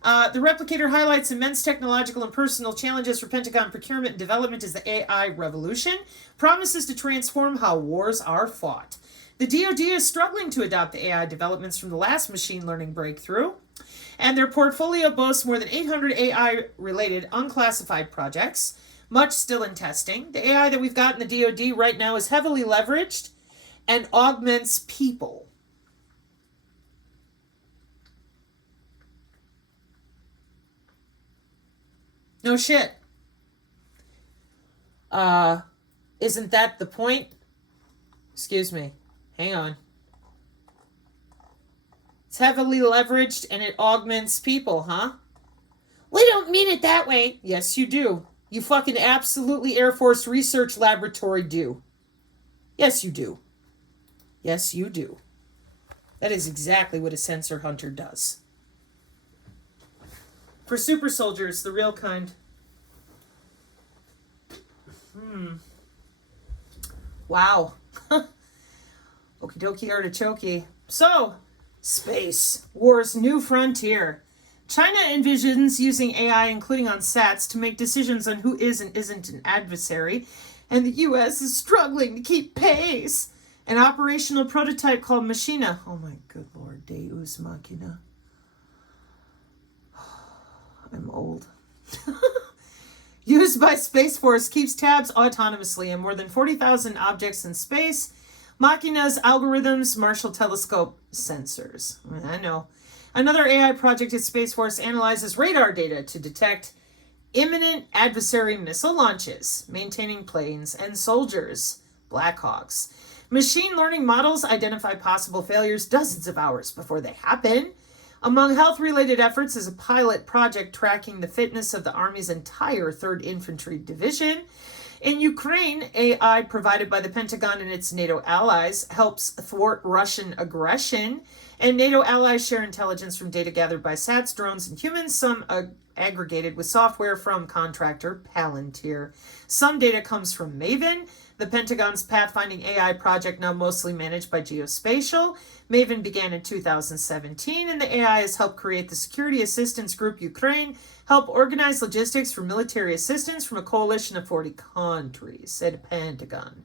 The Replicator highlights immense technological and personal challenges for Pentagon procurement and development as the AI revolution promises to transform how wars are fought. The DoD is struggling to adopt the AI developments from the last machine learning breakthrough, and their portfolio boasts more than 800 AI-related unclassified projects, much still in testing. The AI that we've got in the DoD right now is heavily leveraged and augments people. No shit. Isn't that the point? Excuse me. Hang on. It's heavily leveraged and it augments people, huh? We don't mean it that way. Yes, you do. You fucking absolutely Air Force Research Laboratory do. Yes, you do. Yes, you do. That is exactly what a sensor hunter does. For super soldiers, the real kind. Wow. Okie dokie artichoke. So, space. War's new frontier. China envisions using AI, including on SATs, to make decisions on who is and isn't an adversary, and the U.S. is struggling to keep pace. An operational prototype called Machina. Oh my good lord, Deus Machina. I'm old. Used by Space Force, keeps tabs autonomously on more than 40,000 objects in space. Machina's algorithms, Marshall Telescope sensors. I know. Another AI project at Space Force analyzes radar data to detect imminent adversary missile launches, maintaining planes and soldiers, Blackhawks. Machine learning models identify possible failures dozens of hours before they happen. Among health-related efforts is a pilot project tracking the fitness of the Army's entire 3rd Infantry Division. In Ukraine, AI provided by the Pentagon and its NATO allies helps thwart Russian aggression, and NATO allies share intelligence from data gathered by SATs, drones, and humans, some aggregated with software from contractor Palantir. Some data comes from Maven, the Pentagon's pathfinding AI project now mostly managed by Geospatial. Maven began in 2017, and the AI has helped create the Security Assistance Group Ukraine, help organize logistics for military assistance from a coalition of 40 countries, said Pentagon.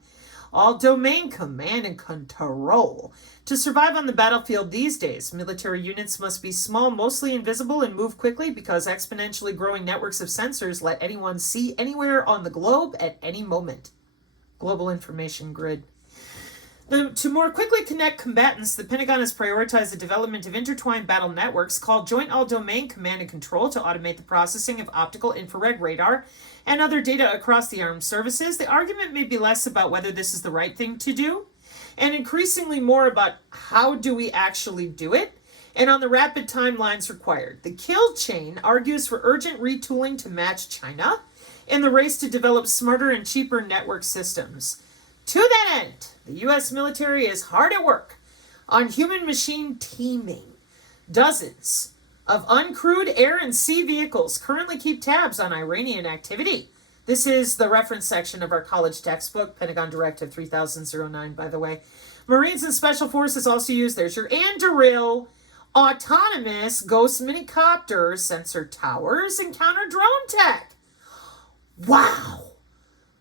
All domain command and control. To survive on the battlefield these days, military units must be small, mostly invisible, and move quickly because exponentially growing networks of sensors let anyone see anywhere on the globe at any moment. Global Information Grid. To more quickly connect combatants, the Pentagon has prioritized the development of intertwined battle networks called Joint All-Domain Command and Control to automate the processing of optical infrared radar and other data across the armed services. The argument may be less about whether this is the right thing to do, and increasingly more about how do we actually do it. and on the rapid timelines required. The kill chain argues for urgent retooling to match China in the race to develop smarter and cheaper network systems. To that end, the U.S. military is hard at work on human-machine teaming. Dozens of uncrewed air and sea vehicles currently keep tabs on Iranian activity. This is the reference section of our college textbook, Pentagon Directive 3009, by the way. Marines and Special Forces also use, there's your Anduril, autonomous ghost minicopters, sensor towers, and counter-drone tech. Wow!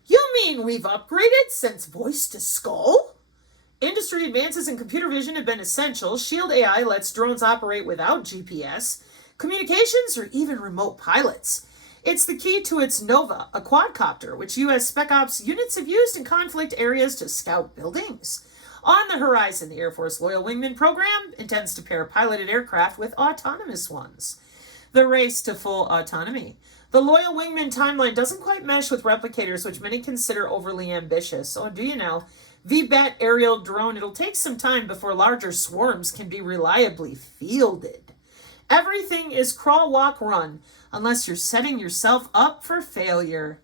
You mean we've upgraded since voice to skull? Industry advances in computer vision have been essential. Shield AI lets drones operate without GPS, communications, or even remote pilots. It's the key to its Nova, a quadcopter, which U.S. Spec Ops units have used in conflict areas to scout buildings. On the horizon, the Air Force Loyal Wingman program intends to pair piloted aircraft with autonomous ones. The race to full autonomy. The Loyal Wingman timeline doesn't quite mesh with replicators, which many consider overly ambitious. Oh, do you know? VBAT aerial drone, it'll take some time before larger swarms can be reliably fielded. Everything is crawl, walk, run, unless you're setting yourself up for failure.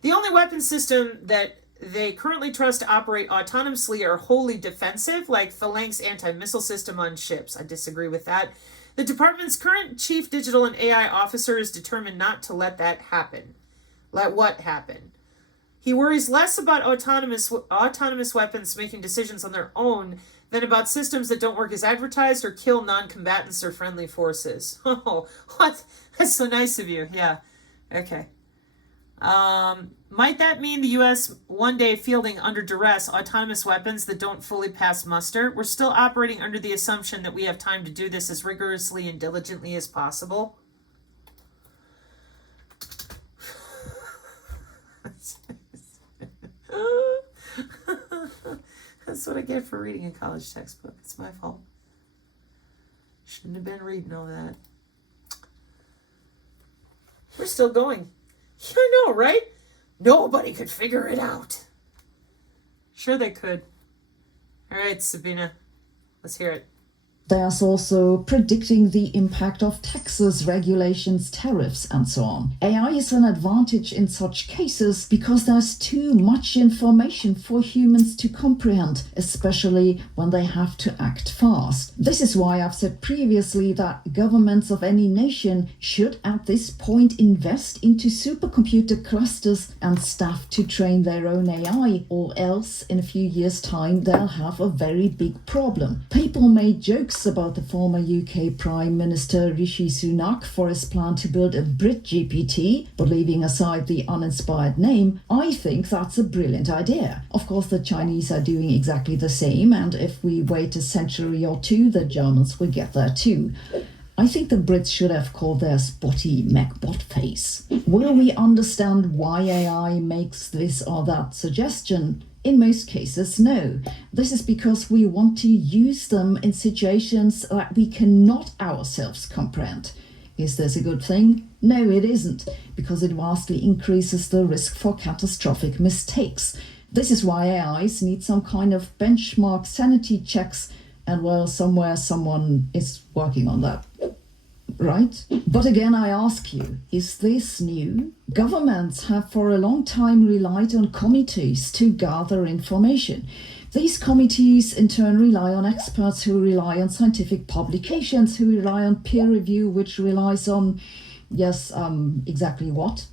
The only weapon system that they currently trust to operate autonomously are wholly defensive, like Phalanx anti-missile system on ships. I disagree with that. The department's current chief digital and AI officer is determined not to let that happen. Let what happen? He worries less about autonomous weapons making decisions on their own than about systems that don't work as advertised or kill non-combatants or friendly forces. Oh, what? That's so nice of you. Yeah. Okay. Might that mean the U.S. one day fielding under duress autonomous weapons that don't fully pass muster? We're still operating under the assumption that we have time to do this as rigorously and diligently as possible. That's what I get for reading a college textbook. It's my fault. Shouldn't have been reading all that. We're still going. Yeah, I know, right? Nobody could figure it out. Sure they could. All right, Sabrina. Let's hear it. There's also predicting the impact of taxes, regulations, tariffs, and so on. AI is an advantage in such cases because there's too much information for humans to comprehend, especially when they have to act fast. This is why I've said previously that governments of any nation should at this point invest into supercomputer clusters and staff to train their own AI, or else in a few years' time they'll have a very big problem. People made jokes about the former UK Prime Minister Rishi Sunak for his plan to build a Brit GPT, but leaving aside the uninspired name, I think that's a brilliant idea. Of course, the Chinese are doing exactly the same, and if we wait a century or two, the Germans will get there too. I think the Brits should have called their spotty MacBot face. Will we understand why AI makes this or that suggestion? In most cases, no. This is because we want to use them in situations that we cannot ourselves comprehend. Is this a good thing? No, it isn't, because it vastly increases the risk for catastrophic mistakes. This is why AIs need some kind of benchmark sanity checks, and well, somewhere someone is working on that. Right? But again, I ask you, is this new? Governments have for a long time relied on committees to gather information. These committees in turn rely on experts who rely on scientific publications, who rely on peer review, which relies on, exactly what?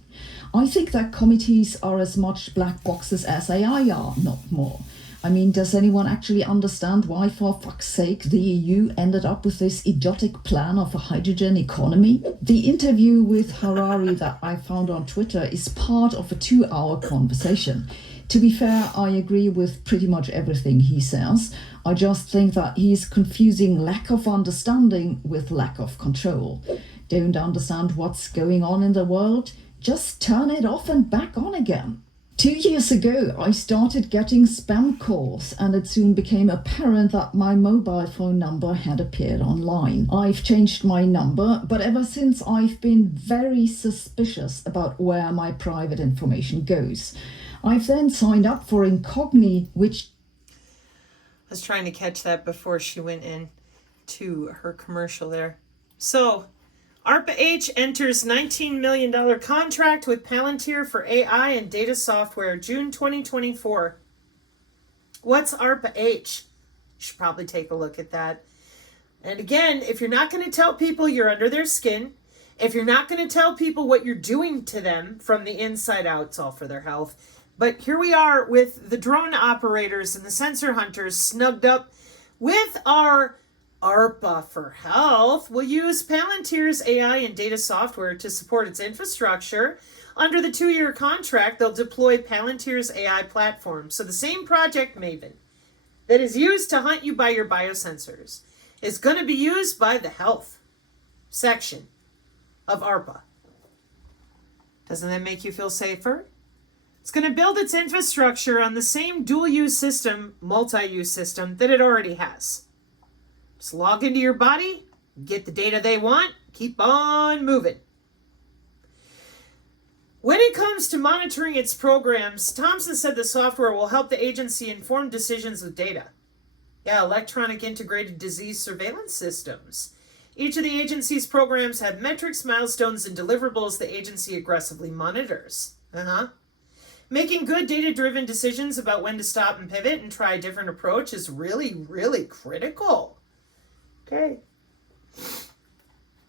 I think that committees are as much black boxes as AI are, not more. I mean, does anyone actually understand why, for fuck's sake, the EU ended up with this idiotic plan of a hydrogen economy? The interview with Harari that I found on Twitter is part of a 2-hour conversation. To be fair, I agree with pretty much everything he says. I just think that he's confusing lack of understanding with lack of control. Don't understand what's going on in the world? Just turn it off and back on again. 2 years ago, I started getting spam calls, and it soon became apparent that my mobile phone number had appeared online. I've changed my number, but ever since I've been very suspicious about where my private information goes. I've then signed up for Incogni, which... I was trying to catch that before she went in. to her commercial there. So, ARPA-H enters $19 million contract with Palantir for AI and data software, June 2024. What's ARPA-H? You should probably take a look at that. And again, if you're not going to tell people you're under their skin, if you're not going to tell people what you're doing to them from the inside out, it's all for their health. But here we are with the drone operators and the sensor hunters snugged up with our ARPA for Health. We'll use Palantir's AI and data software to support its infrastructure. Under the 2-year contract, they'll deploy Palantir's AI platform. So the same Project Maven that is used to hunt you by your biosensors is going to be used by the health section of ARPA. Doesn't that make you feel safer? It's going to build its infrastructure on the same dual-use system, multi-use system that it already has. Just log into your body, get the data they want, keep on moving. When it comes to monitoring its programs, Thompson said the software will help the agency inform decisions with data. Yeah, electronic integrated disease surveillance systems. Each of the agency's programs have metrics, milestones, and deliverables the agency aggressively monitors. Making good data-driven decisions about when to stop and pivot and try a different approach is really, really critical. Okay.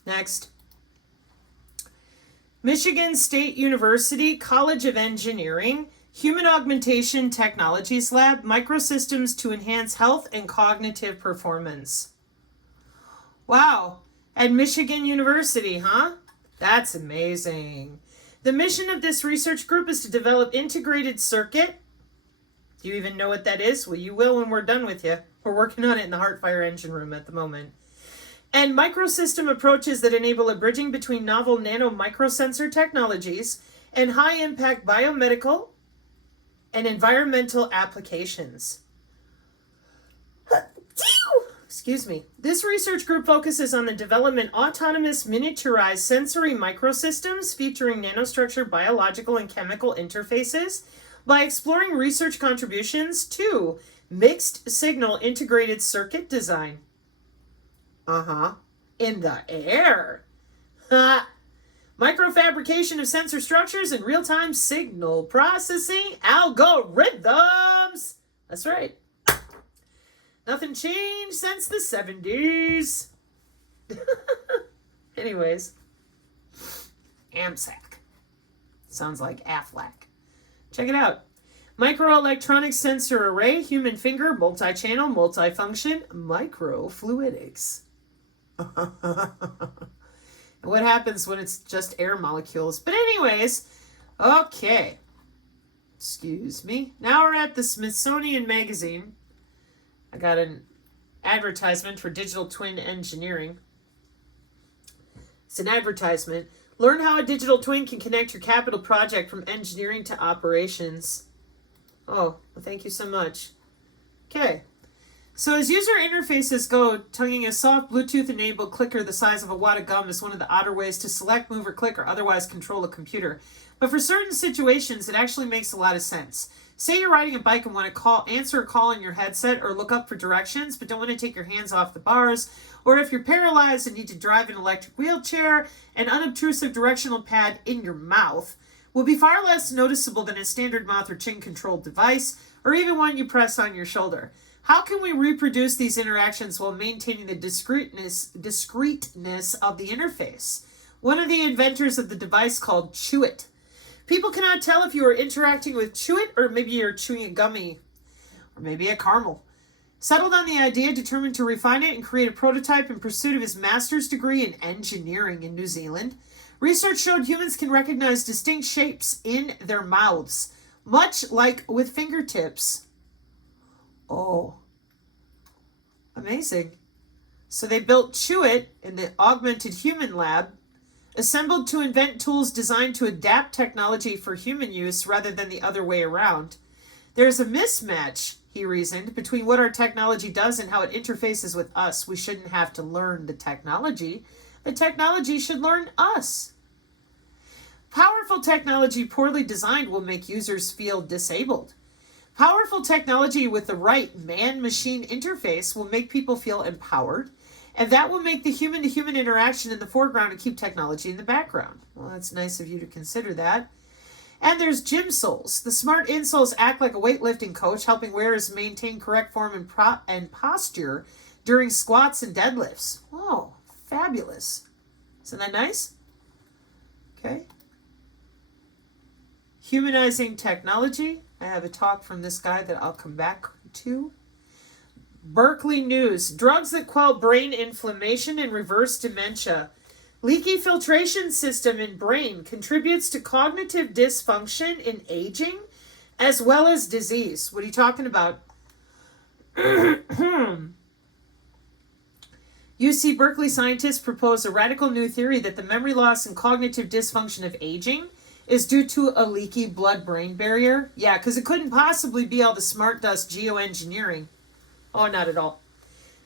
Next. Michigan State University College of Engineering Human Augmentation Technologies Lab, microsystems to enhance health and cognitive performance. Wow, at Michigan University, huh? That's amazing. The mission of this research group is to develop integrated circuit. Do you even know what that is? Well, you will when we're done with you. We're working on it in the Heartfire engine room at the moment. And microsystem approaches that enable a bridging between novel nano microsensor technologies and high-impact biomedical and environmental applications. Excuse me. This research group focuses on the development of autonomous miniaturized sensory microsystems featuring nanostructured biological and chemical interfaces by exploring research contributions to mixed signal integrated circuit design. In the air. Microfabrication of sensor structures and real-time signal processing algorithms. That's right. Nothing changed since the 70s. Anyways. AMSAC. Sounds like Aflac. Check it out. Microelectronic sensor array, human finger, multi-channel, multifunction, microfluidics. What happens when it's just air molecules? But anyways, okay. Excuse me. Now we're at the Smithsonian Magazine. I got an advertisement for digital twin engineering. It's an advertisement. Learn how a digital twin can connect your capital project from engineering to operations. Oh, well, thank you so much. Okay. So as user interfaces go, tugging a soft Bluetooth-enabled clicker the size of a wad of gum is one of the odder ways to select, move, or click, or otherwise control a computer. But for certain situations, it actually makes a lot of sense. Say you're riding a bike and want to answer a call on your headset or look up for directions, but don't want to take your hands off the bars. Or if you're paralyzed and need to drive an electric wheelchair, an unobtrusive directional pad in your mouth will be far less noticeable than a standard mouth or chin-controlled device, or even one you press on your shoulder. How can we reproduce these interactions while maintaining the discreteness of the interface? One of the inventors of the device called Chewit. People cannot tell if you are interacting with Chewit or maybe you're chewing a gummy or maybe a caramel. Settled on the idea, determined to refine it and create a prototype in pursuit of his master's degree in engineering in New Zealand. Research showed humans can recognize distinct shapes in their mouths, much like with fingertips. Oh, amazing. So they built Chewit in the Augmented Human Lab, assembled to invent tools designed to adapt technology for human use rather than the other way around. There's a mismatch, he reasoned, between what our technology does and how it interfaces with us. We shouldn't have to learn the technology. The technology should learn us. Powerful technology poorly designed will make users feel disabled. Powerful technology with the right man-machine interface will make people feel empowered. And that will make the human-to-human interaction in the foreground and keep technology in the background. Well, that's nice of you to consider that. And there's gym soles. The smart insoles act like a weightlifting coach, helping wearers maintain correct form and posture during squats and deadlifts. Oh, fabulous. Isn't that nice? Okay. Humanizing technology. I have a talk from this guy that I'll come back to. Berkeley News. Drugs that quell brain inflammation and reverse dementia. Leaky filtration system in brain contributes to cognitive dysfunction in aging as well as disease. What are you talking about? UC Berkeley scientists propose a radical new theory that the memory loss and cognitive dysfunction of aging is due to a leaky blood-brain barrier. Yeah, because it couldn't possibly be all the smart dust geoengineering. Oh, not at all.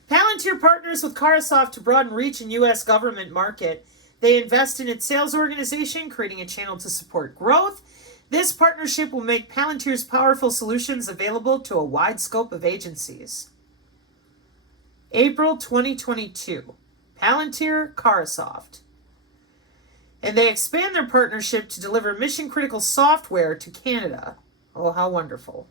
Palantir partners with Carasoft to broaden reach in U.S. government market. They invest in its sales organization, creating a channel to support growth. This partnership will make Palantir's powerful solutions available to a wide scope of agencies. April 2022. Palantir, Carasoft. And they expand their partnership to deliver mission-critical software to Canada. Oh, how wonderful.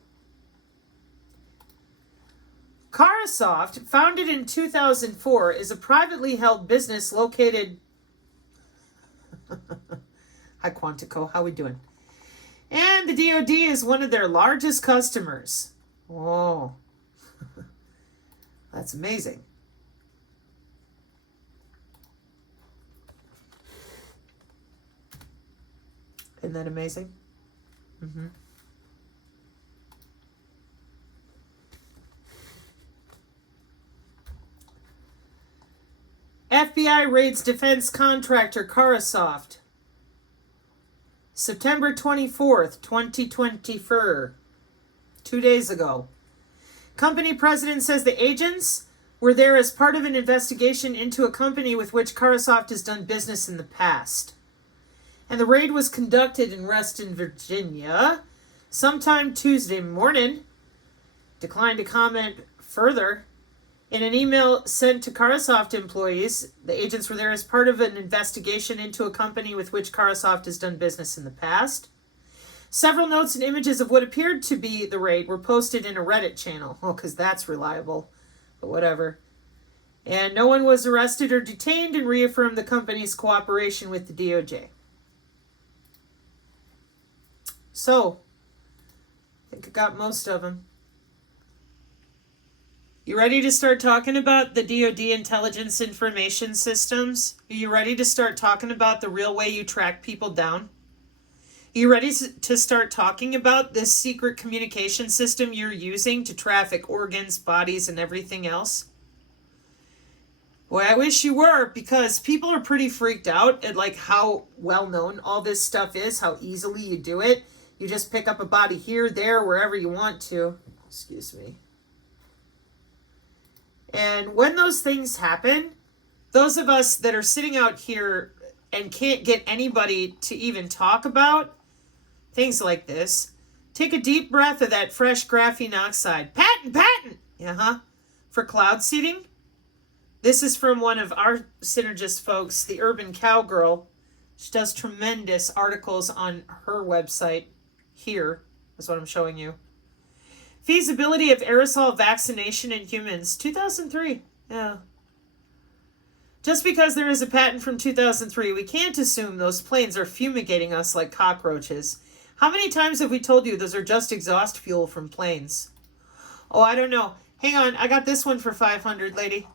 Carasoft, founded in 2004, is a privately held business located... Hi, Quantico. How we doing? And the DoD is one of their largest customers. Oh, that's amazing. Isn't that amazing? Mm-hmm. FBI raids defense contractor Carasoft. September 24th, 2024. 2 days ago. Company president says the agents were there as part of an investigation into a company with which Carasoft has done business in the past. And the raid was conducted in Reston, Virginia, sometime Tuesday morning. Declined to comment further. In an email sent to Carasoft employees, the agents were there as part of an investigation into a company with which Carasoft has done business in the past. Several notes and images of what appeared to be the raid were posted in a Reddit channel. Oh, because that's reliable. But whatever. And no one was arrested or detained, and reaffirmed the company's cooperation with the DOJ. So, I think I got most of them. You ready to start talking about the DoD intelligence information systems? Are you ready to start talking about the real way you track people down? Are you ready to start talking about this secret communication system you're using to traffic organs, bodies, and everything else? Boy, I wish you were, because people are pretty freaked out at like how well known all this stuff is, how easily you do it. You just pick up a body here, there, wherever you want to. Excuse me. And when those things happen, those of us that are sitting out here and can't get anybody to even talk about things like this, take a deep breath of that fresh graphene oxide. Patent! For cloud seeding. This is from one of our synergist folks, the Urban Cowgirl. She does tremendous articles on her website. Here is what I'm showing you. Feasibility of aerosol vaccination in humans, 2003. Yeah. Just because there is a patent from 2003, we can't assume those planes are fumigating us like cockroaches. How many times have we told you those are just exhaust fuel from planes? Oh, I don't know. Hang on, I got this one for 500, lady.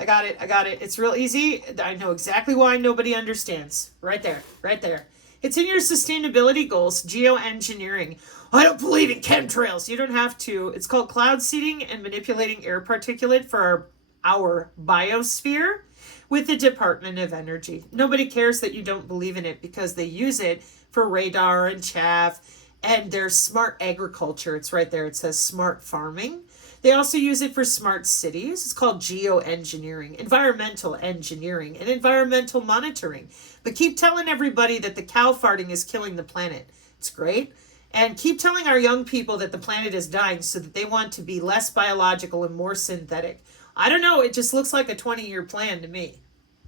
I got it. It's real easy. I know exactly why nobody understands. Right there. It's in your sustainability goals, geoengineering. I don't believe in chemtrails. You don't have to. It's called cloud seeding and manipulating air particulate for our biosphere with the Department of Energy. Nobody cares that you don't believe in it because they use it for radar and chaff and their smart agriculture. It's right there. It says smart farming. They also use it for smart cities. It's called geoengineering, environmental engineering, and environmental monitoring. But keep telling everybody that the cow farting is killing the planet. It's great. And keep telling our young people that the planet is dying so that they want to be less biological and more synthetic. I don't know. It just looks like a 20-year plan to me.